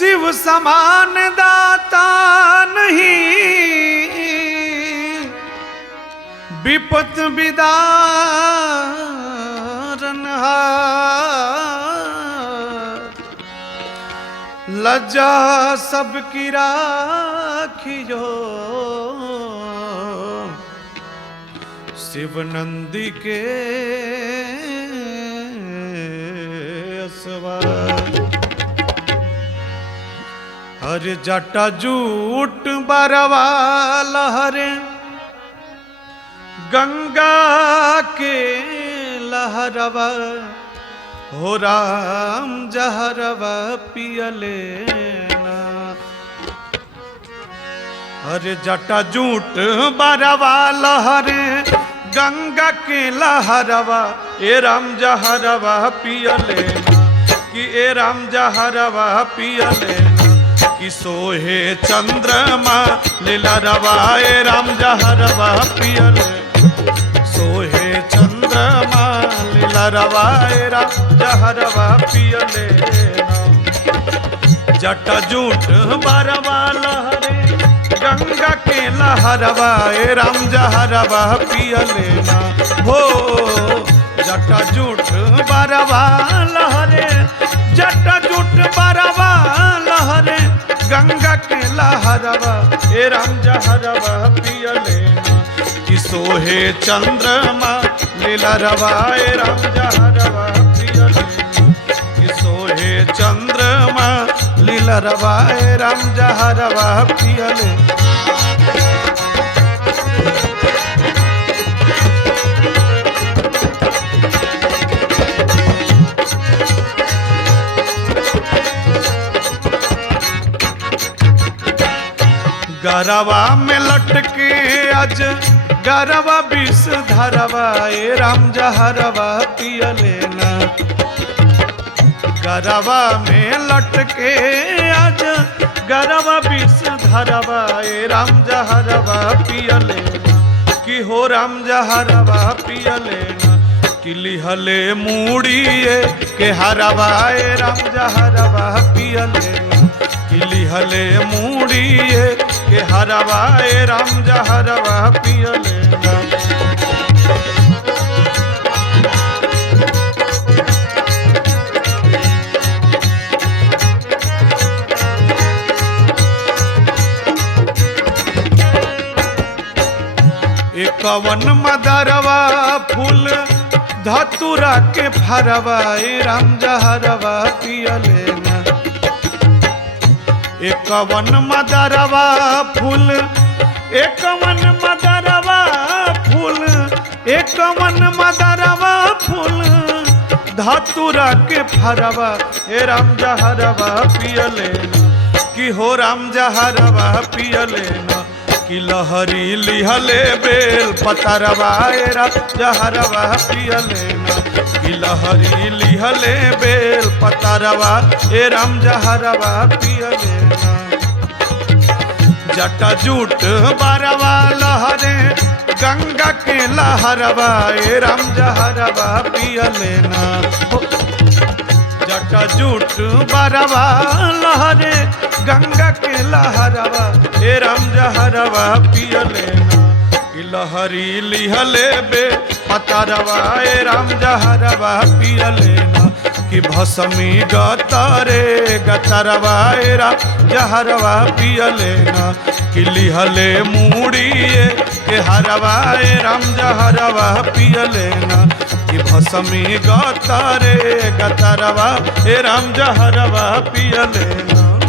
शिव समान दाता नहीं, विपत विदारनहार। लज्जा सबकी राखियो, शिव नंदी के असवार। हर जटा जूट बरवा लहरे, गंगा के लहरवा हो राम जहरवा पियले ना। हर जटा जूट बरवा लहरे, गंगा के लहरवा ए राम जहरवा पियले ना। कि ए राम जहरवा पियले ना। कि सोहे चंद्रमा लीला रवा ए राम जहरवा पियले। सोहे चंद्रमा लीला रवा ए राम जहरवा पियले। जटा जूट बरवा लहरे, गंगा के लहरवा ए राम जहरवा पियले ना। हो जटा जूट बरवा लहरे, जटा जूट बरवा लहरे, गंगा के लहरवा ए राम जहरवा पियले ना। कि सोहे चंद्रमा लीला रवा ए राम जहरवा पियले। कि सोहे चंद्रमा लीला रवा ए राम जहरवा पियले। गरवा में लटके अज गरवा विष धरवा ए राम जहरवा पियले ना। गरवा में लटके अज गरवा विष धरवा ए राम जहरवा पियले ना। कि हो राम जहरवा पियले ना। कि लिहले मूड़िए के हरवा ए राम जहरवा पियले ना। कि लिहले मूड़िए के हरवा ए राम जहरवा पियले ना। एकवन मदरवा फूल धतुरा के फरवा ए राम जहरवा पियले ना। एकवन मदरवा फूल, एकवन मदरवा फूल, एकवन मदरवा फूल धतुरा के फरवा ए राम जहरवा पियले ना। कि हो राम जहरवा पियले ना। कि लहरी लिहले बेल पतरवा ए राम जहरवा पियले ना। कि लहरी लिहले बेल पतरवा ए राम जहरवा पियले ना। जटा जूट बरवा लहरे, गंगा के लहरवा ए राम जहरवा पियले ना। जटा जूट बरवा लहरे, गंगा के लहरवा ए राम जहरवा पियले ना। कि लहरी लिहले बे पतरवा ए राम जहरवा पियले ना। कि भस्मी गतरे गतरवा ए राम जहरवा पियले ना। कि लिहले मूड़िए के हरवा ए राम जहरवा पियले ना। कि भस्मी गतरे गतरवा ए राम जहरवा पियले ना।